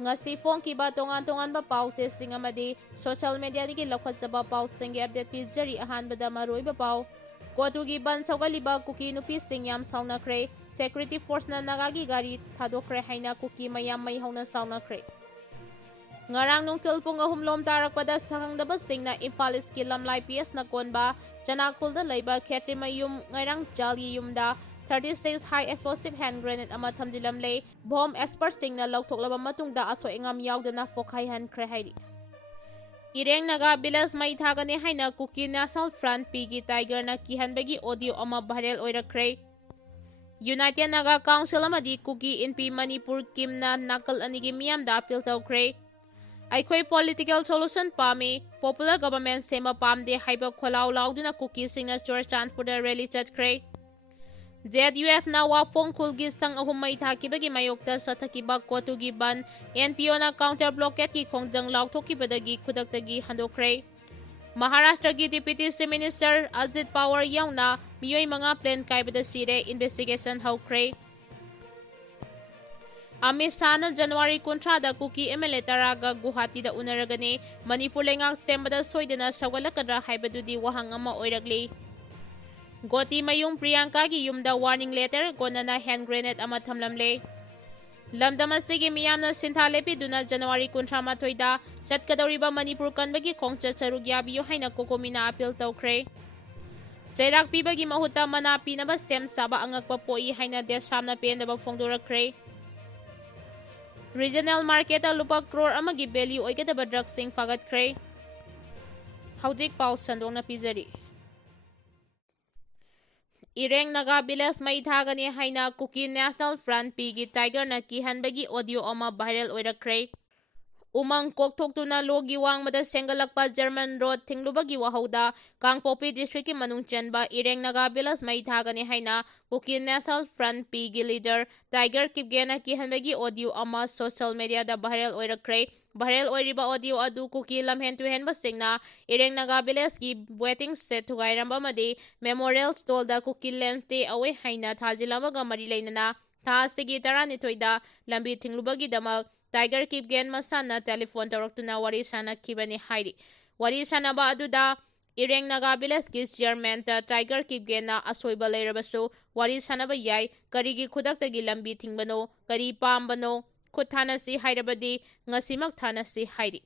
ngasi fongkiba tongan-tonganba pausesing amadi social media dagi laukhatsaba pausinggi update pizari ahanbada maruiba pau Kuatugi ban saugaliba Kuki nupising yam saunakre security force na nagagi gari thadokre haina Kuki mayam Mei Houna Saokhre ngarang nungtil pung ahumlom tarakpada sahangdaba singna Imphal ski lamlai PS na konba Chanakulda leiba khetri mayum ngairang jali yumda 36 high explosive hand grenade ama thamdilam lei bomb expert singna lauthoklaba matungda aso engam yaudana fokhai han khre hairi Ireng naga bilas mai thagane haina Kuki National Front Pigi Tiger na kihanbagi audio ama viral oirakre United Naga Council amadi Kuki NP Manipur KIM na nakal anigi miyamda appeal tawkre Aikhoi political solution pami popular government sema pamde haiba kholau lauduna Kuki singna Churachandpur rally chatkre ZUF na wa fongkhulgi sang ahumai thakibagi mayokta sathakiba kotugi ban NPO na counter-blockade ki khongjang lauthokibadagi khudaktagi handokre Maharashtra ki Deputy Chief Minister Ajit Pawar yauna miyoi manga plan kaibada sire investigation haukre Amisana January kontrada Kuki MLA taraga Guwahati da unaragane Manipur lengak sembada soidana sagalakadra haibadudi wahang ama oiragli Goti mayung Priyanka ki yumda warning letter gonana hand grenade ama thamlamle Lamdamasigi miyamna sinthalepi duna January kontra matoida chatkadoriba Manipur kanbagi khongcha charugyabiyo haina kokomina appeal tawkre Jairak pibagi mahuta manapi naba sem saba angakpa poi haina desamna pendaba fongdorakre Regional market lupa crore amagi value oigadaba drugs sing fagatkre Haudik pau sandong na pizari Ireng naga bilas mai thagane haina Kuki National Front Pigi Tiger na kihanbagi audio ama viral oirakre Umang kokthokuna logi wangmada sengalakpa German Road thinglubagi wahauda Kangpopi district ki manung chanba Ireng naga bilas mai thagane haina Kuki National Front Pigi leader Tiger Kipgena kihanbagi audio ama social media da viral oirakre Viral oiriba audio adu Kuki lamhen to hen basingna Ireng naga bilas ki waiting set thugairamba madi memorial stall da Kuki Lan stay away haina thajilamaga mari leinana tha sigi tarani thoida lambi thinglubagi damak Tiger Kipgen masana telephone taraktuna wari sana kibani hairi wari sana ba aduda Ireng naga bilas ki chairman ta Tiger Kipgen na asoiba leirabasu wari sana ba yai karigi khudaktagi lambi thingbano kari pambano Khut Thanasi hairabadi ngasimak Thanasi hairi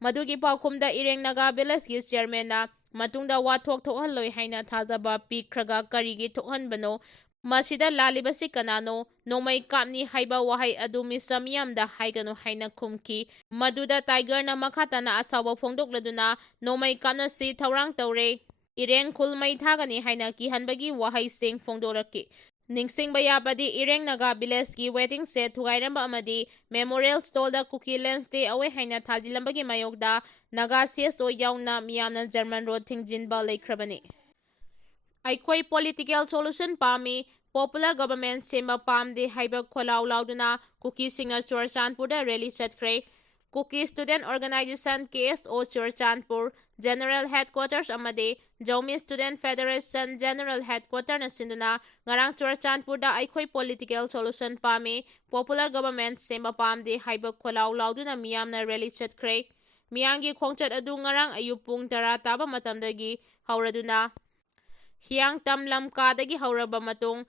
madugi paukhumda Ireng naga bilas ki chairman na matungda wathok thohaloi haina thajaba pikraga karigi thokhanbano Masida lalibasi kanano Nongmei Kapni haiba wahai adu misamyamda haigano haina khumki maduda Tiger na makhata na asawa phongdokladuna Nongmei Kapna si thaurang tawre Ireng khulmai thagani haina kihanbagi wahai sing phongdoraki Ningsingba yabadi Ireng naga bilas ki wedding set thugairamba amadi memorial stall da Kuki Lan stay away haina thadilambagi mayokda naga CSO yauna miyamna German Road thingjinba leikrabani Aikhoi political solution pami popular government sema pamde haiba kholau lauduna Kuki singa Churachandpur da rally chatkre Kuki student organization KSO Churachandpur general headquarters amade Jomi student federation general headquarters na sinduna ngarang Churachandpur da aikhoi political solution pami popular government sema pamde haiba kholau lauduna miyamna rally chatkre miyangi khongchat adu ngarang ayupung tara taba matamdagi hauraduna Hiang tam lam kadagi hauraba matung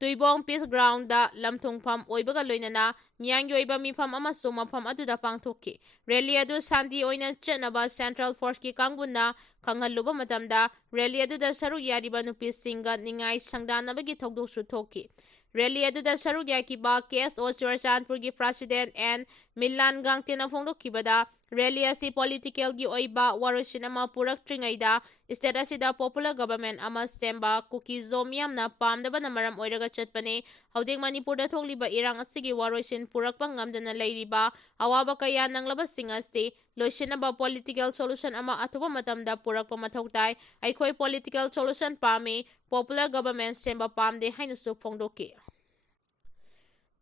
Tuibong Peace Ground da lamthungpham oibaga loinana miyanggi oiba mifam amasung mafam aduda pangthokki rally adu santi oina chenaba Central Force ki kangbunna khanghalluba matamda rally aduda saruk yariba nupisinga ningai sangdanabagi thokdoksu thokki rally aduda saruk yakiba KSO Churachandpur ki president and Milan Gangtina phongdokkibada rally asi political gi oiba warosin ama puraktringaida state asida popular government ama semba Kuki zomiam na pamdaba na maram oiraga chatpane hauding Manipur da thokliba irang asigi warosin purakpa ngamdana leiriba awaba kaya nanglaba singasti loisinaba political solution ama atuba matamda purakpa mathoktai aikhoi political solution pami popular government semba pamde hainasu phongdoki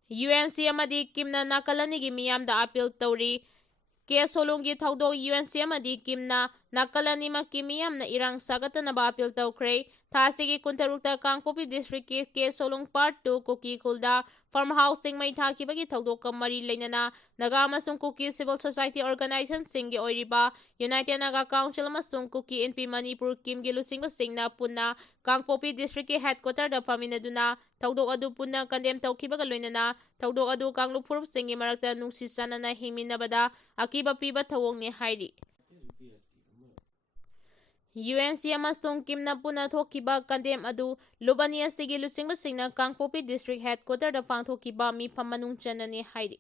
UNC amadi KIM na nakalanigi miyamda appeal tawri Ke solonggi thawdok UNC amadi KIM na ꯅꯥꯀꯜ ꯑꯅꯤꯃꯛꯀꯤ ꯃꯤꯌꯥꯝꯅ ꯏꯔꯥꯡ ꯁꯥꯒꯠꯇꯅꯕ appeal ꯇꯧꯈ꯭ꯔꯦ꯫ ꯊꯥ ꯑꯁꯤꯒꯤ ꯀꯨꯟꯇꯔꯨꯛꯇ ꯀꯥꯡꯄꯣꯛꯄꯤ ꯗꯤꯁꯇ꯭ꯔꯤꯛꯀꯤ ꯀꯦꯁꯣꯂꯨꯡ part 2 ꯀꯨꯀꯤ ꯈꯨꯜꯗ farm ꯍꯥꯎꯁꯁꯤꯡ ꯃꯩ ꯊꯥꯈꯤꯕꯒꯤ ꯊꯧꯗꯣꯛꯀ ꯃꯔꯤ ꯂꯩꯅꯅ ꯅꯥꯒꯥ ꯑꯃꯁꯨꯡ ꯀꯨꯀꯤ ꯁꯤꯚꯤꯜ ꯁꯣꯁꯥꯏꯇꯤ ꯑꯣꯔꯒꯅꯥꯏꯖꯦꯁꯟꯁꯤꯡꯒꯤ ꯑꯣꯏꯔꯤꯕ ꯌꯨꯅꯥꯏꯇꯦꯗ ꯅꯥꯒꯥ ꯀꯥꯎꯟꯁꯤꯜ ꯑꯃꯁꯨꯡ ꯀꯨꯀꯤ ꯑꯦꯟꯄꯤ ꯃꯅꯤꯄꯨꯔ ꯀꯤꯝꯒꯤ ꯂꯨꯆꯤꯡꯕꯁꯤꯡꯅ ꯄꯨꯟꯅ ꯀꯥꯡꯄꯣꯛꯄꯤ ꯗꯤꯁꯇ꯭ꯔꯤꯛꯀꯤ ꯍꯦꯗꯀ꯭ꯋꯥꯇꯔꯗ ꯐꯝꯃꯤꯟꯅꯗꯨꯅ ꯊꯧꯗꯣꯛ ꯑꯗꯨ ꯄꯨꯟꯅ ꯀꯟꯗꯦꯝ ꯇꯧꯈꯤꯕꯒ ꯂꯣꯏꯅꯅ ꯊꯧꯗꯣꯛ ꯑꯗꯨ ꯀꯥꯡꯂꯨꯞ ꯐꯨꯔꯨꯞꯁꯤꯡꯒꯤ ꯃꯔꯛꯇ ꯅꯨꯡꯁꯤ ꯆꯥꯟꯅꯅ ꯍꯤꯡꯃꯤꯟꯅꯕꯗ ꯑꯀꯤꯕ ꯄꯤꯕ ꯊꯧꯑꯣꯡꯅꯤ ꯍꯥꯏꯔꯤ꯫ UNC ꯑꯃꯁꯨꯡ ꯀꯤꯝꯅ ꯄꯨꯟꯅ ꯊꯣꯛꯈꯤꯕ ꯀꯟꯗꯦꯝ ꯑꯗꯨ ꯂꯨꯞ ꯑꯅꯤ ꯑꯁꯤꯒꯤ ꯂꯨꯆꯤꯡꯕꯁꯤꯡꯅ ꯀꯥꯡꯄꯣꯛꯄꯤ ꯗꯤꯁꯇ꯭ꯔꯤꯛ ꯍꯦꯗꯀ꯭ꯋꯥꯇꯔꯗ ꯄꯥꯡꯊꯣꯛꯈꯤꯕ ꯃꯤꯐꯝ ꯃꯅꯨꯡ ꯆꯟꯅꯅꯤ ꯍꯥꯏꯔꯤ꯫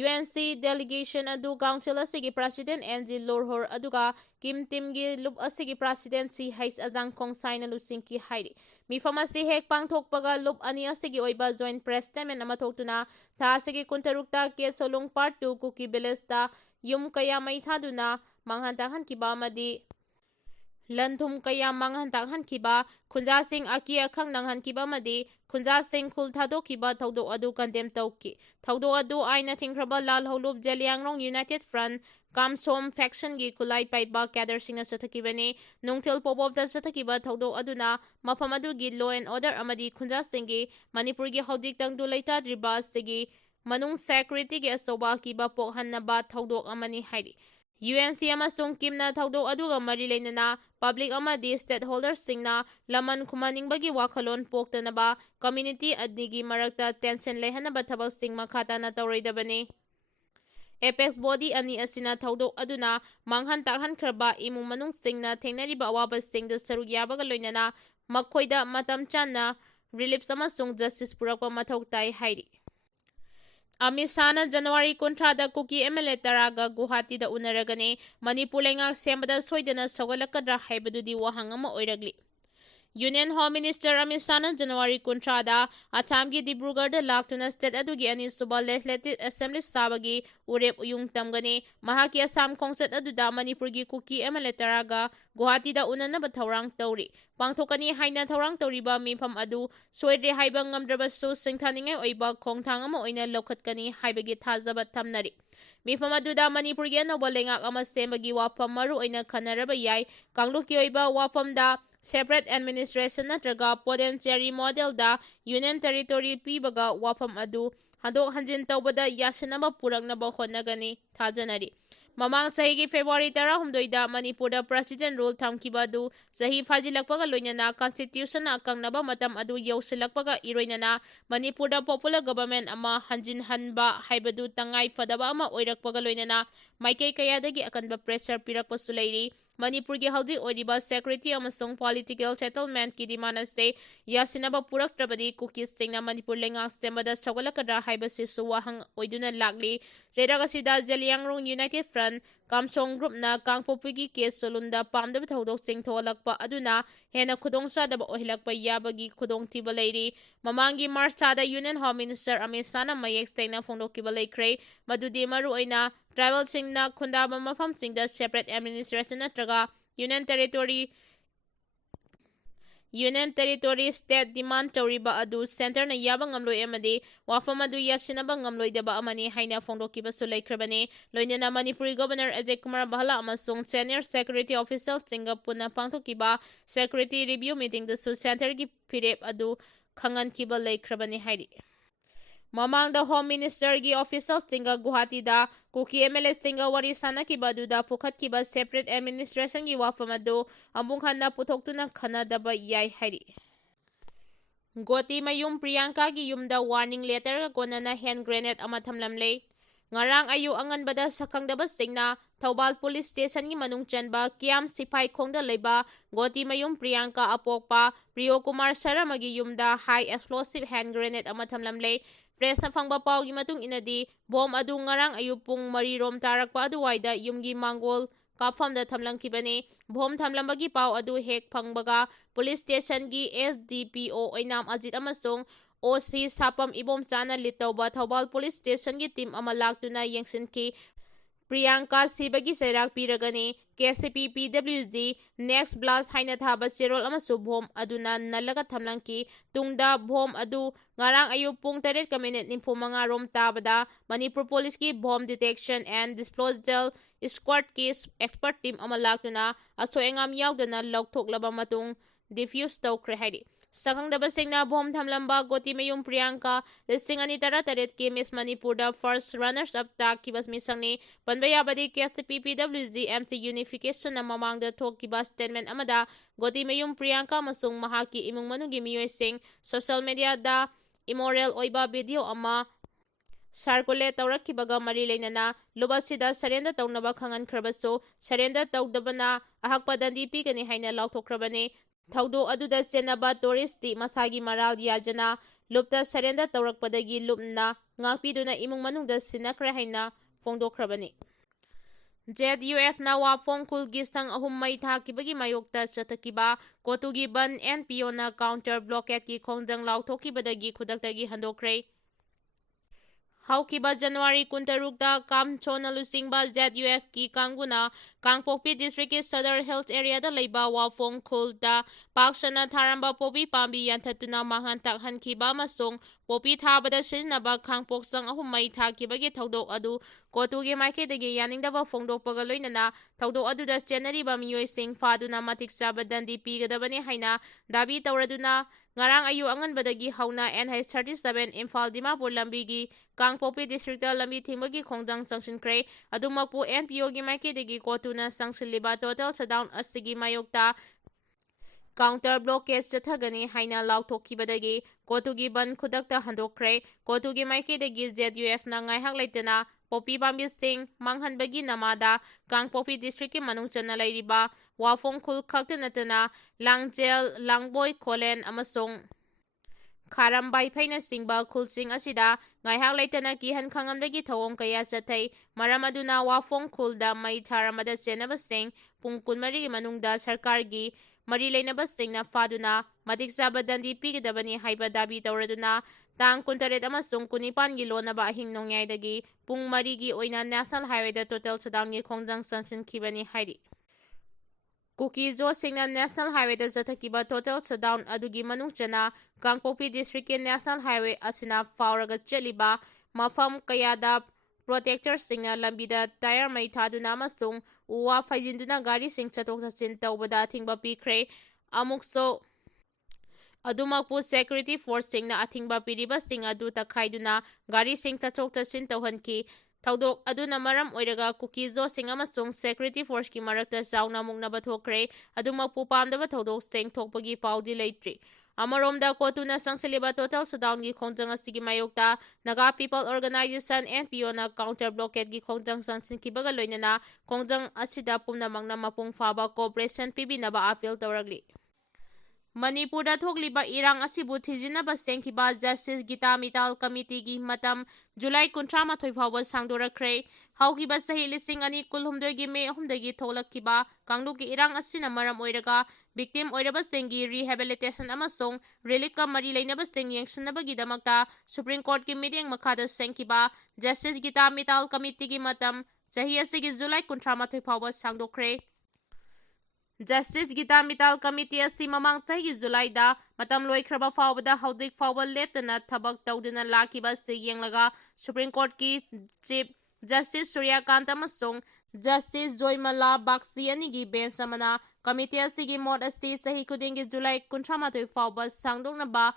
UNC ꯗꯦꯂꯤꯒꯦꯁꯟ ꯑꯗꯨ ꯀꯥꯎꯟꯁꯤꯜ ꯑꯁꯤꯒꯤ ꯄ꯭ꯔꯁꯤꯗꯦꯟꯠ NG ꯂꯣꯔꯍꯣꯔ ꯑꯗꯨꯒ ꯀꯤꯝ ꯇꯤꯝꯒꯤ ꯂꯨꯞ ꯑꯁꯤꯒꯤ ꯄ꯭ꯔꯁꯤꯗꯦꯟꯠ CH ꯑꯖꯥꯡ ꯈꯣꯡꯁꯥꯏꯅ ꯂꯨꯆꯤꯡꯈꯤ ꯍꯥꯏꯔꯤ꯫ ꯃꯤꯐꯝ ꯑꯁꯤ ꯍꯦꯛ ꯄꯥꯡꯊꯣꯛꯄꯒ ꯂꯨꯞ ꯑꯅꯤ ꯑꯁꯤꯒꯤ ꯑꯣꯏꯕ ꯖꯣꯏꯟꯠ ꯄ꯭ꯔꯦꯁ ꯁ꯭ꯇꯦꯠꯃꯦꯟꯠ ꯑꯃ ꯊꯣꯛꯇꯨꯅ ꯊꯥ ꯑꯁꯤꯒꯤ ꯀꯨꯟꯇꯔꯨꯛꯇ ꯀꯦꯁꯣꯂꯨꯡ ꯄꯥꯔꯠ 2 ꯀꯨꯀꯤ ꯚꯤꯂꯦꯖꯇ ꯌꯨꯝ ꯀꯌꯥ ꯃꯩ ꯊꯥꯗꯨꯅ ꯃꯥꯡꯍꯟ ꯇꯥꯛꯍꯟꯈꯤꯕ ꯑꯃꯗꯤ ꯂꯟ ꯊꯨꯝ ꯀꯌꯥ ꯃꯥꯡꯍꯟ ꯇꯥꯛꯍꯟꯈꯤꯕ, ꯈꯨꯟꯖꯥꯁꯤꯡ ꯑꯀꯤ ꯑꯈꯪ ꯅꯪꯍꯟꯈꯤꯕ ꯑꯃꯗꯤ ꯈꯨꯟꯖꯥꯁꯤꯡ ꯈꯨꯜ ꯊꯥꯗꯣꯛꯈꯤꯕ ꯊꯧꯗꯣꯛ ꯑꯗꯨ ꯀꯟꯗꯦꯝ ꯇꯧꯈꯤ꯫ ꯊꯧꯗꯣꯛ ꯑꯗꯨ ꯑꯥꯏꯟꯅ ꯊꯤꯡꯈ꯭ꯔꯕ ꯂꯥꯜꯍꯧꯂꯨꯞ ꯖꯦꯂꯤꯌꯥꯡꯔꯣꯡ ꯌꯨꯅꯥꯏꯇꯦꯗ ꯐ꯭ꯔꯟꯠ ꯀꯥꯝꯁꯣꯝ ꯐꯦꯛꯁꯟꯒꯤ ꯈꯨꯠꯂꯥꯏ ꯄꯥꯏꯕ ꯀꯦꯗꯔꯁꯤꯡꯅ ꯆꯠꯊꯈꯤꯕꯅꯤ꯫ ꯅꯨꯡꯊꯤꯜ ꯄꯣꯄꯣꯞꯇ ꯆꯠꯊꯈꯤꯕ ꯊꯧꯗꯣꯛ ꯑꯗꯨꯅ ꯃꯐꯝ ꯑꯗꯨꯒꯤ ꯂꯣ ꯑꯦꯟ ꯑꯣꯔꯗꯔ ꯑꯃꯗꯤ ꯈꯨꯟꯖꯥꯁꯤꯡꯒꯤ ꯃꯅꯤꯄꯨꯔꯒꯤ ꯍꯧꯖꯤꯛ ꯇꯪꯗꯨ ꯂꯩꯇꯥꯗ꯭ꯔꯤꯕ ꯑꯁꯤꯒꯤ ꯃꯅꯨꯡ ꯁꯦꯀ꯭ꯌꯨꯔꯤꯇꯤꯒꯤ ꯑꯆꯧꯕ ꯑꯀꯤꯕ ꯄꯣꯛꯍꯟꯅꯕ ꯊꯧꯗꯣꯛ ꯑꯃꯅꯤ ꯍꯥꯏꯔꯤ꯫ UNC ꯑꯃꯁꯨꯡ ꯀꯤꯝꯅ ꯊꯧꯗꯣꯛ ꯑꯗꯨꯒ ꯃꯔꯤ ꯂꯩꯅꯅ ꯄꯕ꯭ꯂꯤꯛ ꯑꯃꯗꯤ ꯁ꯭ꯇꯦꯠꯍꯣꯜꯗꯔꯁꯤꯡꯅ ꯂꯃꯟ ꯈꯨꯝꯍꯟꯅꯤꯡꯕꯒꯤ ꯋꯥꯈꯜꯂꯣꯟ ꯄꯣꯛꯇꯅꯕ ꯀꯝꯃ꯭ꯌꯨꯅꯤꯇꯤ ꯑꯅꯤꯒꯤ ꯃꯔꯛꯇ ꯇꯦꯟꯁꯟ ꯂꯩꯍꯟꯅꯕ ꯊꯕꯛꯁꯤꯡ ꯃꯈꯥ ꯇꯥꯅ ꯇꯧꯔꯣꯏꯗꯕꯅꯤ꯫ ꯑꯦꯄꯦꯛꯁ ꯕꯣꯗꯤ ꯑꯅꯤ ꯑꯁꯤꯅ ꯊꯧꯗꯣꯛ ꯑꯗꯨꯅ ꯃꯥꯡꯍꯟ ꯇꯥꯛꯍꯟꯈ꯭ꯔꯕ ꯏꯃꯨꯡ ꯃꯅꯨꯡꯁꯤꯡꯅ ꯊꯦꯡꯅꯔꯤꯕ ꯑꯋꯥꯕꯁꯤꯡꯗ ꯁꯔꯨꯛ ꯌꯥꯕꯒ ꯂꯣꯏꯅꯅ ꯃꯈꯣꯏꯗ ꯃꯇꯝ ꯆꯥꯅ ꯔꯤꯂꯤꯐ ꯑꯃꯁꯨꯡ ꯖꯁꯇꯤꯁ ꯄꯨꯔꯛꯄ ꯃꯊꯧ ꯇꯥꯏ ꯍꯥꯏꯔꯤ꯫ ꯑꯃꯤꯠ ꯁꯥꯍꯅ ꯖꯅꯨꯋꯥꯔꯤ 30ꯗ ꯀꯨꯀꯤ MLA ꯇꯔꯥꯒ ꯒꯨꯋꯥꯍꯥꯇꯤꯗ ꯎꯅꯔꯒꯅꯤ꯫ ꯃꯅꯤꯄꯨꯔ ꯂꯩꯉꯥꯛ ꯁꯦꯝꯕꯗ ꯁꯣꯏꯗꯅ ꯁꯧꯒꯠꯂꯛꯀꯗ꯭ꯔꯥ ꯍꯥꯏꯕꯗꯨꯗꯤ ꯋꯥꯍꯪ ꯑꯃ ꯑꯣꯏꯔꯛꯂꯤ꯫ ꯌꯨꯅꯤꯌꯟ ꯍꯣꯝ ꯃꯤꯅꯤꯁꯇꯔ ꯑꯃꯤꯠ ꯁꯥꯍꯅ ꯖꯅꯨꯋꯥꯔꯤ 30ꯗ ꯑꯁꯥꯝꯒꯤ ꯗꯤꯕ꯭ꯔꯨꯒꯔꯗ ꯂꯥꯛꯇꯨꯅ ꯁ꯭ꯇꯦꯠ ꯑꯗꯨꯒꯤ ꯑꯅꯤꯁꯨꯕ ꯂꯦꯖꯤꯁꯂꯦꯇꯤꯚ ꯑꯦꯁꯦꯝꯕ꯭ꯂꯤ ꯁꯥꯕꯒꯤ ꯎꯔꯦꯞ ꯎꯌꯨꯡ ꯇꯝꯒꯅꯤ꯫ ꯃꯍꯥꯛꯀꯤ ꯑꯁꯥꯝ ꯈꯣꯡꯆꯠ ꯑꯗꯨꯗ ꯃꯅꯤꯄꯨꯔꯒꯤ ꯀꯨꯀꯤ MLA ꯇꯔꯥꯒ ꯒꯨꯋꯥꯍꯥꯇꯤꯗ ꯎꯅꯅꯕ ꯊꯧꯔꯥꯡ ꯇꯧꯔꯤ꯫ ꯄꯥꯡꯊꯣꯛꯀꯅꯤ ꯍꯥꯏꯅ ꯊꯧꯔꯥꯡ ꯇꯧꯔꯤꯕ ꯃꯤꯐꯝ ꯑꯗꯨ ꯁꯣꯏꯗ꯭ꯔꯦ ꯍꯥꯏꯕ ꯉꯝꯗ꯭ꯔꯕꯁꯨ ꯁꯤꯡꯊꯥꯅꯤꯡꯉꯥꯏ ꯑꯣꯏꯕ ꯈꯣꯡꯊꯥꯡ ꯑꯃ ꯑꯣꯏꯅ ꯂꯧꯈꯠꯀꯅꯤ ꯍꯥꯏꯕꯒꯤ ꯊꯥꯖꯕ ꯊꯝꯅꯔꯤ꯫ ꯃꯤꯐꯝ ꯑꯗꯨꯗ ꯃꯅꯤꯄꯨꯔꯒꯤ ꯑꯅꯧꯕ ꯂꯩꯉꯥꯛ ꯑꯃ ꯁꯦꯝꯕꯒꯤ ꯋꯥꯐꯝ ꯃꯔꯨ ꯑꯣꯏꯅ ꯈꯟꯅꯔꯕ ꯌꯥꯏ꯫ ꯀꯥꯡꯂꯨꯞꯀꯤ ꯑꯣꯏꯕ ꯋꯥꯐꯝꯗ ꯁꯦꯄꯔꯦꯠ ꯑꯦꯗꯃꯤꯅꯤꯁꯇ꯭ꯔꯦꯁꯟ ꯅꯠꯇ꯭ꯔꯒ ꯄꯣꯇꯦꯟꯁꯤꯌꯔꯤ ꯃꯣꯗꯦꯜꯗ ꯌꯨꯅꯤꯌꯟ ꯇꯦꯔꯤꯇꯣꯔꯤ ꯄꯤꯕꯒ ꯋꯥꯐꯝ ꯑꯗꯨ ꯍꯟꯗꯣꯛ ꯍꯟꯖꯤꯟ ꯇꯧꯕꯗ ꯌꯥꯁꯤꯟꯅꯕ ꯄꯨꯔꯛꯅꯕ ꯍꯣꯠꯅꯒꯅꯤ ꯊꯥꯖꯅꯔꯤ꯫ ꯃꯃꯥꯡ ꯆꯍꯤꯒꯤ ꯐꯦꯕ꯭ꯔꯨꯋꯥꯔꯤ 18ꯗ ꯃꯅꯤꯄꯨꯔꯗ ꯄ꯭ꯔꯁꯤꯗꯦꯟꯠ ꯔꯨꯜ ꯊꯝꯈꯤꯕ ꯑꯗꯨ ꯆꯍꯤ ꯐꯥꯖꯤꯜꯂꯛꯄꯒ ꯂꯣꯏꯅꯅ ꯀꯟꯁꯇꯤꯇ꯭ꯌꯨꯁꯟꯅ ꯑꯀꯛꯅꯕ ꯃꯇꯝ ꯑꯗꯨ ꯌꯧꯁꯤꯜꯂꯛꯄꯒ ꯏꯔꯣꯏꯅꯅ ꯃꯅꯤꯄꯨꯔꯗ ꯄꯣꯄꯨꯂꯔ ꯒꯚꯔꯟꯃꯦꯟꯠ ꯑꯃ ꯍꯟꯖꯤꯟꯍꯟꯕ ꯍꯥꯏꯕꯗꯨ ꯇꯉꯥꯏ ꯐꯗꯕ ꯑꯃ ꯑꯣꯏꯔꯛꯄꯒ ꯂꯣꯏꯅꯅ ꯃꯥꯏꯀꯩ ꯀꯌꯥꯗꯒꯤ ꯑꯀꯟꯕ ꯄ꯭ꯔꯦꯁꯔ ꯄꯤꯔꯛꯄꯁꯨ ꯂꯩꯔꯤ꯫ ꯃꯅꯤꯄꯨꯔꯒꯤ ꯍꯧꯖꯤꯛ ꯑꯣꯏꯔꯤꯕ ꯁꯦꯀ꯭ꯌꯨꯔꯤꯇꯤ ꯑꯃꯁꯨꯡ ꯄꯣꯂꯤꯇꯤꯀꯦꯜ ꯁꯦꯇꯜꯃꯦꯟꯠꯀꯤ ꯗꯤꯃꯥꯟ ꯑꯁꯤ ꯌꯥꯁꯤꯟꯅꯕ ꯄꯨꯔꯛꯇ꯭ꯔꯕꯗꯤ ꯀꯨꯀꯤꯁꯤꯡꯅ ꯃꯅꯤꯄꯨꯔ ꯂꯩꯉꯥꯛ ꯁꯦꯝꯕꯗ ꯁꯧꯒꯠꯂꯛꯀꯗ꯭ꯔꯥ ꯍꯥꯏꯕꯁꯤꯁꯨ ꯋꯥꯍꯪ ꯑꯣꯏꯗꯨꯅ ꯂꯥꯛꯂꯤ꯫ ꯆꯩꯔꯥꯛ ꯑꯁꯤꯗ ꯖꯦꯂꯤꯌꯥꯡꯔꯣꯡ ꯌꯨꯅꯥꯏꯇꯦꯗ ꯐ꯭ꯔꯟꯠ ꯀꯥꯝꯁꯣꯡ ꯒ꯭ꯔꯨꯞꯅ ꯀꯥꯡꯄꯣꯛꯄꯤꯒꯤ ꯀꯦꯁꯣꯂꯨꯟꯗ ꯄꯥꯝꯗꯕ ꯊꯧꯗꯣꯛꯁꯤꯡ ꯊꯣꯛꯍꯜꯂꯛꯄ ꯑꯗꯨꯅ ꯍꯦꯟꯅ ꯈꯨꯗꯣꯡꯆꯥꯗꯕ ꯑꯣꯏꯍꯜꯂꯛꯄ ꯌꯥꯕꯒꯤ ꯈꯨꯗꯣꯡꯊꯤꯕ ꯂꯩꯔꯤ꯫ ꯃꯃꯥꯡꯒꯤ ꯃꯥꯔꯆ ꯊꯥꯗ ꯌꯨꯅꯤꯌꯟ ꯍꯣꯝ ꯃꯤꯅꯤꯁꯇꯔ ꯑꯃꯤꯠ ꯁꯥꯍꯅ ꯃꯌꯦꯛ ꯁꯦꯡꯅ ꯐꯣꯡꯗꯣꯛꯈꯤꯕ ꯂꯩꯈ꯭ꯔꯦ꯫ ꯃꯗꯨꯗꯤ ꯃꯔꯨꯑꯣꯏꯅ ꯇ꯭ꯔꯥꯏꯕꯦꯜꯁꯤꯡꯅ ꯈꯨꯟꯗꯥꯕ ꯃꯐꯝꯁꯤꯡꯗ ꯁꯦꯄꯔꯦꯠ ꯑꯦꯗꯃꯤꯅꯤꯁꯇ꯭ꯔꯦꯁꯟ ꯅꯠꯇ꯭ꯔꯒ ꯌꯨꯅꯤꯌꯟ ꯇꯦꯔꯤꯇꯣꯔꯤ ꯁ꯭ꯇꯦꯠ ꯗꯤꯃꯥꯟ ꯇꯧꯔꯤꯕ ꯑꯗꯨ ꯁꯦꯟꯇꯔꯅ ꯌꯥꯕ ꯉꯝꯂꯣꯏ ꯑꯃꯗꯤ ꯋꯥꯐꯝ ꯑꯗꯨ ꯌꯥꯁꯤꯟꯅꯕ ꯉꯝꯂꯣꯏꯗꯕ ꯑꯃꯅꯤ ꯍꯥꯏꯅ ꯐꯣꯡꯗꯣꯛꯈꯤꯕꯁꯨ ꯂꯩꯈ꯭ꯔꯕꯅꯤ꯫ ꯂꯣꯏꯅꯅ ꯃꯅꯤꯄꯨꯔꯤ ꯒꯚꯔꯅꯔ ꯑꯖꯌ ꯀꯨꯃꯥꯔ ꯚꯥꯜꯂꯥ ꯑꯃꯁꯨꯡ ꯁꯦꯅꯤꯌꯔ ꯁꯦꯀ꯭ꯌꯨꯔꯤꯇꯤ ꯑꯣꯐꯤꯁꯤꯌꯦꯜꯁꯤꯡꯒ ꯄꯨꯟꯅ ꯄꯥꯡꯊꯣꯛꯈꯤꯕ ꯁꯦꯀ꯭ꯌꯨꯔꯤꯇꯤ ꯔꯤꯚꯤꯌꯨ ꯃꯤꯇꯤꯡꯗꯁꯨ ꯁꯦꯟꯇꯔꯒꯤ ꯐꯤꯔꯦꯞ ꯑꯗꯨ ꯈꯪꯍꯟꯈꯤꯕ ꯂꯩꯈ꯭ꯔꯕꯅꯤ ꯍꯥꯏꯔꯤ꯫ ꯃꯃꯥꯡꯗ ꯍꯣꯝ ꯃꯤꯅꯤꯁꯇꯔꯒꯤ ꯑꯣꯐꯤꯁꯤꯌꯦꯜꯁꯤꯡꯒ ꯒꯨꯋꯥꯍꯥꯇꯤꯗ ꯀꯨꯀꯤ MLAꯁꯤꯡꯒ ꯋꯥꯔꯤ ꯁꯥꯅꯈꯤꯕ ꯑꯗꯨꯗ ꯄꯨꯈꯠꯈꯤꯕ ꯁꯦꯄꯔꯦꯠ ꯑꯦꯗꯃꯤꯅꯤꯁꯇ꯭ꯔꯦꯁꯟꯒꯤ ꯋꯥꯐꯝ ꯑꯗꯨ ꯑꯃꯨꯛ ꯍꯟꯅ ꯄꯨꯊꯣꯛꯇꯨꯅ ꯈꯟꯅꯗꯕ ꯌꯥꯏ ꯍꯥꯏꯔꯤ꯫ ꯒꯣꯇꯤꯃꯌꯨꯝ ꯄ꯭ꯔꯤꯌꯥꯡꯀꯥꯒꯤ ꯌꯨꯝꯗ ꯋꯥꯔꯅꯤꯡ ꯂꯦꯇꯔꯒ ꯀꯣꯟꯅꯅ ꯍꯦꯟ ꯒ꯭ꯔꯦꯅꯦꯗ ꯑꯃ ꯊꯝꯂꯝꯂꯦ꯫ ꯉꯔꯥꯡ ꯑꯌꯨꯛ ꯑꯉꯟꯕꯗ ꯁꯛꯈꯪꯗꯕꯁꯤꯡꯅ ꯊꯧꯕꯥꯜ ꯄꯨꯂꯤꯁ ꯁ꯭ꯇꯦꯁꯟꯒꯤ ꯃꯅꯨꯡ ꯆꯟꯕ ꯀꯤꯌꯥꯝ ꯁꯤꯐꯥꯏꯈꯣꯡꯗ ꯂꯩꯕ ꯒꯣꯇꯤꯃꯌꯨꯝ ꯄ꯭ꯔꯤꯌꯥꯡꯀꯥ ꯑꯄꯣꯛꯄ ꯄ꯭ꯔꯤꯌꯣꯀꯨꯃꯥꯔ ꯁꯔꯃꯒꯤ ꯌꯨꯝꯗ ꯍꯥꯏ ꯑꯦꯛꯁꯄ꯭ꯂꯣꯁꯤꯚ ꯍꯦꯟ ꯒ꯭ꯔꯦꯅꯦꯗ ꯑꯃ ꯊꯝꯂꯝꯂꯦ꯫ ꯄ꯭ꯔꯦꯁꯅ ꯐꯪꯕ ꯄꯥꯎꯒꯤ ꯃꯇꯨꯡ ꯏꯟꯅꯗꯤ ꯕꯣꯝ ꯑꯗꯨ ꯉꯔꯥꯡ ꯑꯌꯨꯛ ꯄꯨꯡ 4 ꯇꯥꯔꯛꯄ ꯑꯗꯨꯋꯥꯏꯗ ꯌꯨꯝꯒꯤ ꯃꯥꯡꯒꯣꯜ ꯀꯥꯞꯐꯝꯗ ꯊꯝꯂꯝꯈꯤꯕꯅꯤ꯫ ꯕꯣꯝ ꯊꯝꯂꯝꯕꯒꯤ ꯄꯥꯎ ꯑꯗꯨ ꯍꯦꯛ ꯐꯪꯕꯒ ꯄꯨꯂꯤꯁ ꯁ꯭ꯇꯦꯁꯟꯒꯤ SDPO ꯑꯣꯏꯅꯥꯝ ꯑꯖꯤꯠ ꯑꯃꯁꯨꯡ OC ꯁꯥꯄꯝ ꯏꯕꯣꯝꯆꯥꯅ ꯂꯤꯠ ꯇꯧꯕ ꯊꯧꯕꯥꯜ ꯄꯨꯂꯤꯁ ꯁ꯭ꯇꯦꯁꯟꯒꯤ ꯇꯤꯝ ꯑꯃ ꯂꯥꯛꯇꯨꯅ ꯌꯦꯡꯁꯤꯟꯈꯤ꯫ Priyanka sibagi sairak piragani KCP PWD next blast haina thaba chirol amasu bom aduna nalaga thamlangki tungda bom adu ngarang ayu pung 8:45 rom tabada Manipur police ki bomb detection and disposal squad ki expert team ama laktuna asoengam yaudana lauktoklaba matung diffuse tawkhre haidi Sakangdabasingna bom thamlamba goti mayum Priyanka listing ani taret ki Miss Manipur da first runners up ta kibas misangni Panbayabadi KSTP PWG MC Unification na mamangda thokiba statement amada goti mayum Priyanka masung mahaki imung manugi miyoysing social media da immoral oiba video ama circulate tawrakkibaga mari leinana lubasida surrender tawnaba khangan khrabaso surrender tawdabana ahakpa dandi pigani haina lauthokrabane Thaudo aduda senaba touristi masagi maral yajana lupta surrender tawrakpadagi lupna ngakpiduna imung manungda sinakra haina fongdokhrabani ZUF na wafong kulgi sang ahum may thakibagi mayokta chatakiba kotugi ban NPO na counter-blockade ki khongjang lauthokibadagi khudaktagi handokre Haukiba January 16 da kamchona lusingba ZUF ki kanguna Kangpokpi district ki Sadar Health area da leiba wafong khul da paksana tharamba popi pambi yantatuna mahantak hankiba masong popi thabada siznaba Kangpok sang ahum mai thakibagi thaudok adu kotugi maikedagi yaningdaba fongdokpaga loinana thaudok aduda chenariba miyoysing faduna matik chaba dandi pigadabani haina dabi tawraduna Ngarang ayu anganbadagi hauna NH37 Imphal Dimapur lambigi Kangpokpi districta lambi thingbagi khongjang sangsinkre adumakpu NPO gi maikidagi kotuna sangsilliba total shutdown asigi mayokta counter-blockade chathagani haina lauthokibadagi kotugi ban khudakta handokre kotugi maikidagi ZUF na ngaihak leitana Popi Bambising manghanbagi namada Kangpokpi district ki manungchana lairiba wafong khul khakta natana Langjel Langboy Kolen amasong Kharambai phaina singba khulsing asida ngaihak leitana kihan khangamdagi thawong kaya chathai maram aduna wafong khulda mai tharamada chenabasing pung 12 gi manungda sarkargi mari leinabasingna faduna matik chaba dandi pigidabani haiba dabi tawraduna Tang 19 amasung 19 gi lonaba ahing nongyaidagi pung 3 gi oina national highway da total shutdown gi khongjang sansinkibani hairi Kuki singna national highway da jathakiba total shutdown adugi manungchana Kangpokpi district ki national highway asina fauraga cheliba mafam kayada protector singna lambida tire mai thaduna amasung uwa faijinduna gari sing chatok chachin tawbada thingba pikre amukso Adumakpu security force singna athingba piriba sing adu takhaiduna gari sing chachok chachin tawhanki Thaudok aduna maram oiraga Kuki sing amasung security force ki marakta sauna muknaba thokre adumakpu pamdaba thaudok sing thokpagi paudi leitri Amaromda kotuna sangsiliba total shutdown gi khongjang asigi mayokta Naga People Organization NPO na counter blockade gi khongjang sangsinkibaga loinana khongjang asida pumnamangna mapung faba cooperation pibinaba appeal tawragli Manipurda thogliba irang asibu thijinaba sengkiba Justice Gita Mital Committee gi matam July 18 fawba sangdorakre haukiba sahi lising ani kulhumdoi gi Mei Houna thoglakkiba kangluki irang asina maram oiraga victim oiraba sengi rehabilitation amasong relief ka mari leinaba seng yengsinabagi damakta Supreme Court ki meeting makhada sengkiba Justice Gita Mital Committee gi matam chahi asigi July 18 fawba sangdokre Justice Gita Mital Committee asi mamang chahi July da matam loikraba fawbada haudik fawba leptana thabak tawduna lakiba se yenglaga Supreme Court ki Chief Justice Suryakant amasong Justice Joymala Bakshi anigi bench amana committee asigi mot asti chahi khudingi July 18 fawba sangdoknaba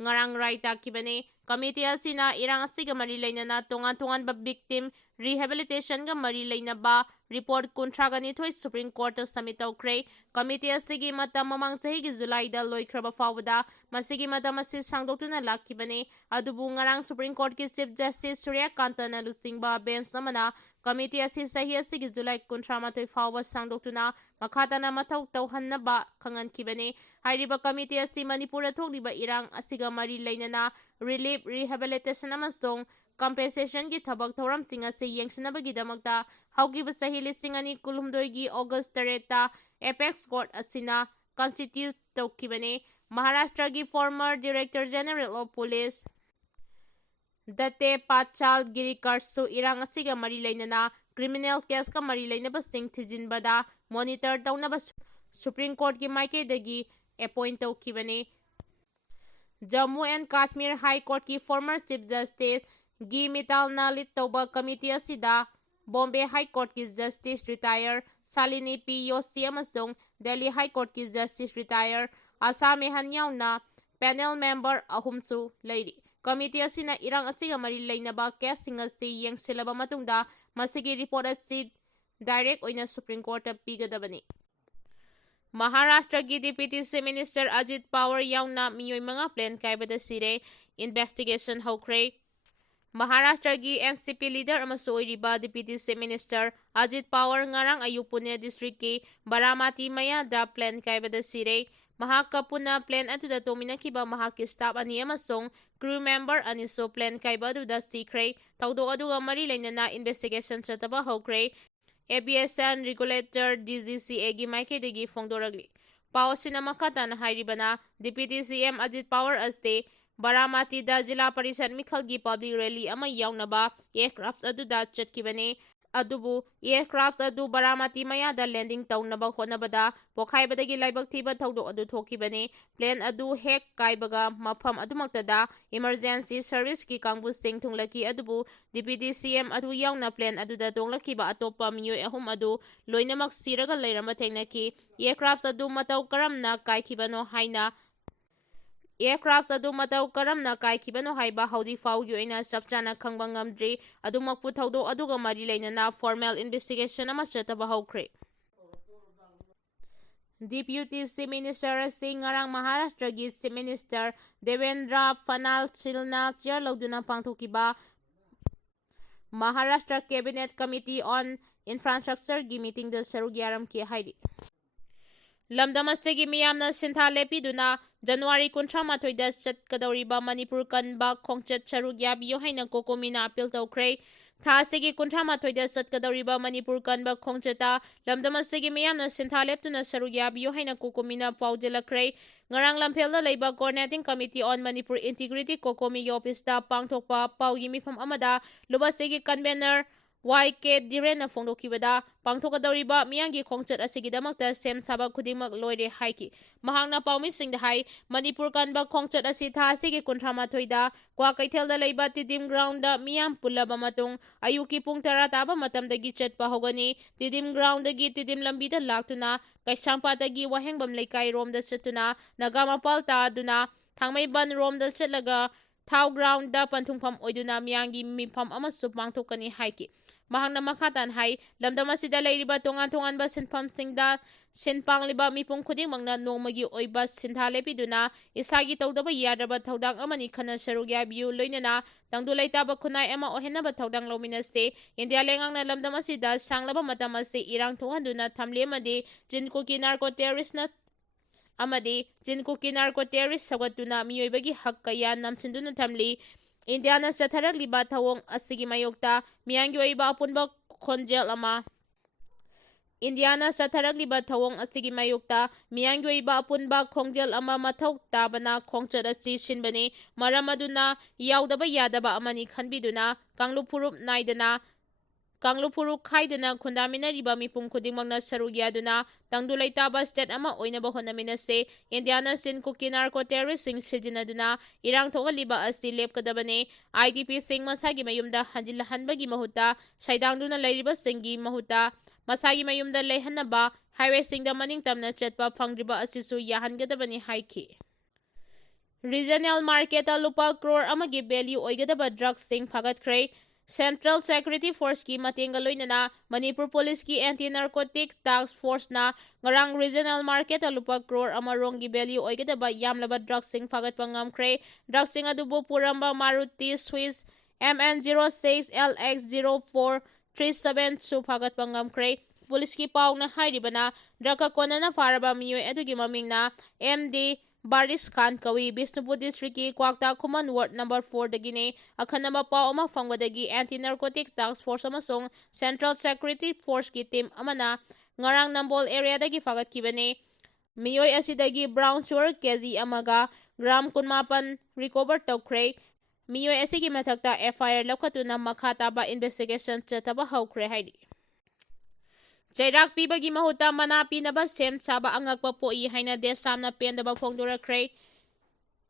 ngarang rai takibane committee asina irang asiga mari leinana tongan ba victim rehabilitation ga mari leinaba report 19 Supreme Court submit tawkre committee asigi matam mamang chahi gi July da loikraba fawda masigi matam asi sangdoktuna lakibane adubu ngarang Supreme Court ki Chief Justice Suryakant na lusingba bench amana committee asi sahi asigi July 18 fawba sangdoktuna makhatana mathau tawhannaba khangankibane hairiba committee asi Manipur thogliba irang asiga mari leinana relief rehabilitation amasong compensation gi thabak thoram singa se yengsinabagi damakta haugiba sahi lising ani kulhumdoi gi August 3 ta apex court asina constitute tawkibane Maharashtra gi former Director General of Police Date Pachal Girikarsu Irang asiga mari lainana criminal case ka mari lainabasing thijinbada monitor taunaba Supreme Court ki maikeidagi appoint tawkhibani. Jammu and Kashmir High Court ki former Chief Justice Gi Mittal na lead tawba committee asida Bombay High Court ki Justice Retire Salini P. Yosi amasung Delhi High Court ki Justice Retire Asami Hanyauna panel member ahumsu leiri. Committee asina irang asiga mari lainaba case singasi yengsilaba matungda masigi report asi direct oina Supreme Court pigadabani. Maharashtra ki Deputy Chief Minister Ajit Pawar yauna miyoy mga plan kaibada sire investigation hawkre. Maharashtra ki NCP leader amaso oiriba Deputy Chief Minister Ajit Pawar ngarang Ayupune district ki Baramati mayada plan kaibada sire. Mahakapuna plan atuda tominakiba mahaki staff ani amasong crew member ani so plan kaiba aduda sikre tawdo aduga mari lainana investigation chataba hawkre. Aviation Regulator DGCA gi maikeidagi fongdoragli. Pao sinamakata na hairibana Deputy CM Ajit Pawar aste Baramati da Jila Parishad Mikhal gi public rally ama yawnaba aircraft aduda chatkibane. Adubu aircraft adu Baramati mayada landing taunaba honabada pokhaibadagi laibak thiba thawdo adu thokibane. Plane adu hek kaibaga mafam adumaktada emergency service ki kangbu sing thunglaki adubu Deputy CM adu yauna plane aduda tonglakiba atopa miyoy ahum adu loinamak siraga leirama thengnaki. Aircraft adu mataw karamna kaikibano haina Aircraft adu mataw karamna kaikibano haiba haudi fawgi oina sapchana khangba ngamdri adumakpu thawdo aduga mari lainana formal investigation ama chataba hawkre. Deputy Chief Minister Singh ngarang Maharashtra gi Chief Minister Devendra Fadnavisna chair lauduna pangthokiba Maharashtra Cabinet Committee on Infrastructure gi meeting da sarug yaram ki hairi. Lamdamastegi miyamna sintha lepiduna January 18 da chatkadawriba Manipur kanba khongchat sarug yabiyo haina kokomina appeal tawkre. Thasegi 18 da chatkadawriba Manipur kanba khongchata lamdamastegi miyamna sintha leptuna sarug yabiyo haina kokomina paujelakre. Ngarang lamphel leiba coordinating committee on Manipur integrity kokomi office da pangthokpa paugi mifam amada lubastegi convener YK Direna Fondokibada, Pangtokadoriba, Miyangi Kongchat Asigidamakta, Sem Sabak Kudimak Loide Haiki. Mahangna Paumising the Hai, Manipur Kanba Kongchat Asita, Sigi Kuntramatoida, Kwakaitel the Leba Tidim Ground, Miyam Pulabamatung, Ayuki Pungtarataba Matam the Gichet Pahogani, Tidim Ground the Git Tidim Lambita Laktuna, Kaishampa the Gi Wahengbam Lekai Rom the Setuna, Nagama Palta Duna, Tangmay Ban Rom the Selaga, Tau Ground da Pantungpam Oiduna Miyangi Mipam Amasu Pangtokani Haiki. Mahangna makatan hai lamdam asida leiriba tongan ba sinpam singda sinpang liba mipung khuding mangna nongmagi oiba sintha lepiduna isagi tawdaba yadaba thawdang amani khana sarugya biu loinana tangdu leitaba khunai ama ohenaba thawdang lominaste India lengangna lamdam asida sanglaba matam ase irang thohanduna thamle made jin Kuki narco terrorist na amade jin Kuki narco terrorist sagatuna miyoibagi hak kaya namsinduna thamli Indiana Satharak liba thawong asigi mayokta miyangi oiba apunba khonjel ama Indiana Satharak liba thawong asigi mayokta miyangi oiba apunba khonjel ama mathau tabana khongchat asi sinbani maram aduna yaudaba yadaba amani khanbiduna kanglu phurup naidana Kanglu Puruk Haidana Kundamina Riba Mipung Kudimagna Sarugyaduna, Tangdulay Taba State Ama Oinaba Honaminase, Indiana Sin Kuki Narco Terrorist Sing Sidinaduna, Irang Tongaliba as the Lep Kadabane, IDP Sing Masagi Mayumda Hadilahanbagi Mahuta, Saidangduna Lariba Singi Mahuta, Masagi Mayumda Lehanaba, Highway Sing the Maning Tamna Chetpa Pangriba Asisu Yahan Gadabani Haiki. Regional Market Lupa Crore Amagi Value Oigadaba Drugs Sing Fagat Cray. Central Security Force ki matingaloy na Manipur Police ki Anti-Narcotic Task Force na ngarang Regional Market alupa crore amarong gibelyo oy kadaba yamlaba drugs sing fagat pangam kre drugs sing adubo puramba Maruti Swiss MN06 LX04 372 fagat pangam kre Police ki paw na hairibana draka kona na faraba miyoy adugi maming na MD Baris Khan Kawi Bisnupur District ki Kwakta Kuman Ward number 4 dagine Akhanaba Pao ama fangwadagi Anti-Narcotic Task Force amasong Central Security Force ki team amana ngarang Nambol area dagi fagat kibane miyoy asidagi brown sugar kezi amaga gram kunmapan recover tawkre ꯃꯤꯑꯣꯏ ꯑꯁꯤꯒꯤ ꯃꯊꯛꯇ FIR ꯂꯧꯈꯠꯇꯨꯅ ꯃꯈꯥ ꯇꯥꯕ investigation ꯆꯠꯊꯕ ꯍꯧꯈ꯭ꯔꯦ ꯍꯥꯏꯔꯤ꯫ ꯆꯩꯔꯥꯛ ꯄꯤꯕꯒꯤ ꯃꯍꯨꯠꯇ ꯃꯅꯥ ꯄꯤꯅꯕ ꯁꯦꯝ ꯁꯥꯕ ꯑꯉꯛꯄ ꯄꯣꯛꯏ ꯍꯥꯏꯅ ꯗꯦꯁꯥꯝꯅ ꯄꯦꯟꯗꯕ ꯐꯣꯡꯗꯣꯔꯛꯈ꯭ꯔꯦ꯫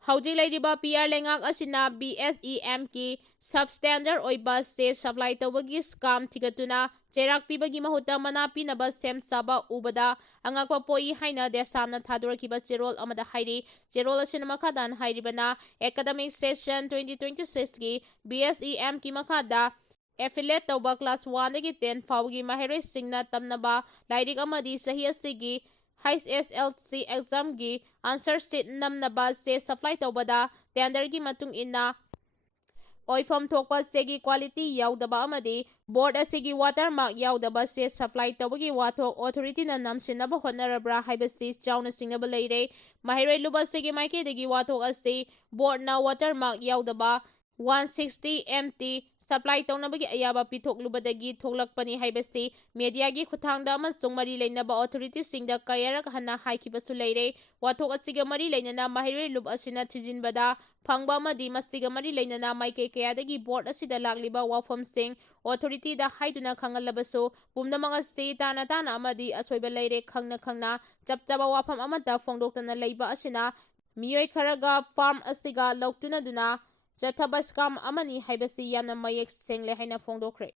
ꯍꯧꯖꯤꯛ ꯂꯩꯔꯤꯕ PR ꯂꯩꯉꯥꯛ ꯑꯁꯤꯅ BSEMꯒꯤ ꯁꯕꯁ꯭ꯇꯦꯟꯗꯔꯗ ꯑꯣꯏꯕ ꯆꯦ ꯁꯞꯂꯥꯏ ꯇꯧꯕꯒꯤ ꯁ꯭ꯀꯥꯝ ꯊꯤꯒꯠꯇꯨꯅ ꯆꯩꯔꯥꯛ ꯄꯤꯕꯒꯤ ꯃꯍꯨꯠꯇ ꯃꯅꯥ ꯄꯤꯅꯕ ꯁꯦꯝ ꯁꯥꯕ ꯎꯕꯗ ꯑꯉꯛꯄ ꯄꯣꯛꯏ ꯍꯥꯏꯅ ꯗꯦꯁꯥꯝꯅ ꯊꯥꯗꯣꯔꯛꯈꯤꯕ ꯆꯦꯔꯣꯜ ꯑꯃꯗ ꯍꯥꯏꯔꯤ꯫ ꯆꯦꯔꯣꯜ ꯑꯁꯤꯅ ꯃꯈꯥ ꯇꯥꯅ ꯍꯥꯏꯔꯤꯕꯅ ꯑꯦꯀꯥꯗꯦꯃꯤꯛ ꯁꯦꯁꯟ 2026ꯒꯤ BSEMꯒꯤ ꯃꯈꯥꯗ ꯑꯦꯐꯤꯂꯦꯠ ꯇꯧꯕ ꯀ꯭ꯂꯥꯁ 1ꯗꯒꯤ 10 ꯐꯥꯎꯕꯒꯤ ꯃꯍꯩꯔꯣꯏꯁꯤꯡꯅ ꯇꯝꯅꯕ ꯂꯥꯏꯔꯤꯛ ꯑꯃꯗꯤ ꯆꯍꯤ ꯑꯁꯤꯒꯤ HSLC ꯑꯦꯛꯖꯥꯝꯒꯤ ꯑꯟꯁꯔ ꯁꯤꯠ ꯅꯝꯅꯕ ꯆꯦ ꯁꯞꯂꯥꯏ ꯇꯧꯕꯗ ꯇꯦꯟꯗꯔꯒꯤ ꯃꯇꯨꯡ ꯏꯟꯅ ꯑꯣꯏꯐꯝ ꯊꯣꯛꯄ ꯆꯦꯒꯤ ꯀ꯭ꯋꯥꯂꯤꯇꯤ ꯌꯥꯎꯗꯕ ꯑꯃꯗꯤ ꯕꯣꯔꯗ ꯑꯁꯤꯒꯤ ꯋꯥꯇꯔꯃꯥꯔꯛ ꯌꯥꯎꯗꯕ ꯆꯦ ꯁꯞꯂꯥꯏ ꯇꯧꯕꯒꯤ ꯋꯥꯊꯣꯛ ꯑꯣꯊꯣꯔꯤꯇꯤꯅ ꯅꯝꯁꯤꯟꯅꯕ ꯍꯣꯠꯅꯔꯕ꯭ꯔꯥ ꯍꯥꯏꯕꯁꯤ ꯆꯥꯎꯅ ꯆꯤꯡꯅꯕ ꯂꯩꯔꯦ꯫ ꯃꯍꯩꯔꯣꯏ ꯂꯨꯞ ꯑꯁꯤꯒꯤ ꯃꯥꯏꯀꯩꯗꯒꯤ ꯋꯥꯊꯣꯛ ꯑꯁꯤ ꯕꯣꯔꯗꯅ ꯋꯥꯇꯔꯃꯥꯔꯛ ꯌꯥꯎꯗꯕ 160 MT ꯁꯞꯂꯥꯏ ꯇꯧꯅꯕꯒꯤ ꯑꯌꯥꯕ ꯄꯤꯊꯣꯛꯂꯨꯕꯗꯒꯤ ꯊꯣꯛꯂꯛꯄꯅꯤ ꯍꯥꯏꯕꯁꯤ ꯃꯤꯗꯤꯌꯥꯒꯤ ꯈꯨꯠꯊꯥꯡꯗ ꯑꯃꯁꯨꯡ ꯃꯔꯤ ꯂꯩꯅꯕ ꯑꯣꯊꯣꯔꯤꯇꯤꯁꯤꯡꯗ ꯀꯌꯥꯔꯛ ꯍꯟꯅ ꯍꯥꯏꯈꯤꯕꯁꯨ ꯂꯩꯔꯦ꯫ ꯋꯥꯊꯣꯛ ꯑꯁꯤꯒ ꯃꯔꯤ ꯂꯩꯅꯅ ꯃꯍꯩꯔꯣꯏ ꯂꯨꯞ ꯑꯁꯤꯅ ꯊꯤꯖꯤꯟꯕꯗ ꯐꯪꯕ ꯑꯃꯗꯤ ꯃꯁꯤꯒ ꯃꯔꯤ ꯂꯩꯅꯅ ꯃꯥꯏꯀꯩ ꯀꯌꯥꯗꯒꯤ ꯕꯣꯔꯗ ꯑꯁꯤꯗ ꯂꯥꯛꯂꯤꯕ ꯋꯥꯐꯝꯁꯤꯡ ꯑꯣꯊꯣꯔꯤꯇꯤꯗ ꯍꯥꯏꯗꯨꯅ ꯈꯪꯍꯜꯂꯕꯁꯨ ꯄꯨꯝꯅꯃꯛ ꯑꯁꯤ ꯇꯥꯅ ꯑꯃꯗꯤ ꯑꯁꯣꯏꯕ ꯂꯩꯔꯦ ꯈꯪꯅ ꯆꯞ ꯆꯥꯕ ꯋꯥꯐꯝ ꯑꯃꯠꯇ ꯐꯣꯡꯗꯣꯛꯇꯅ ꯂꯩꯕ ꯑꯁꯤꯅ ꯃꯤꯑꯣꯏ ꯈꯔꯒ ꯐꯥꯔꯝ ꯑꯁꯤꯒ ꯂꯧꯇꯨꯅꯗꯨꯅ ꯆꯠꯊꯕ ꯁ꯭ꯀꯥꯝ ꯑꯃꯅꯤ ꯍꯥꯏꯕꯁꯤ ꯌꯥꯝꯅ ꯃꯌꯦꯛ ꯁꯦꯡꯂꯦ ꯍꯥꯏꯅ ꯐꯣꯡꯗꯣꯛꯈ꯭ꯔꯦ꯫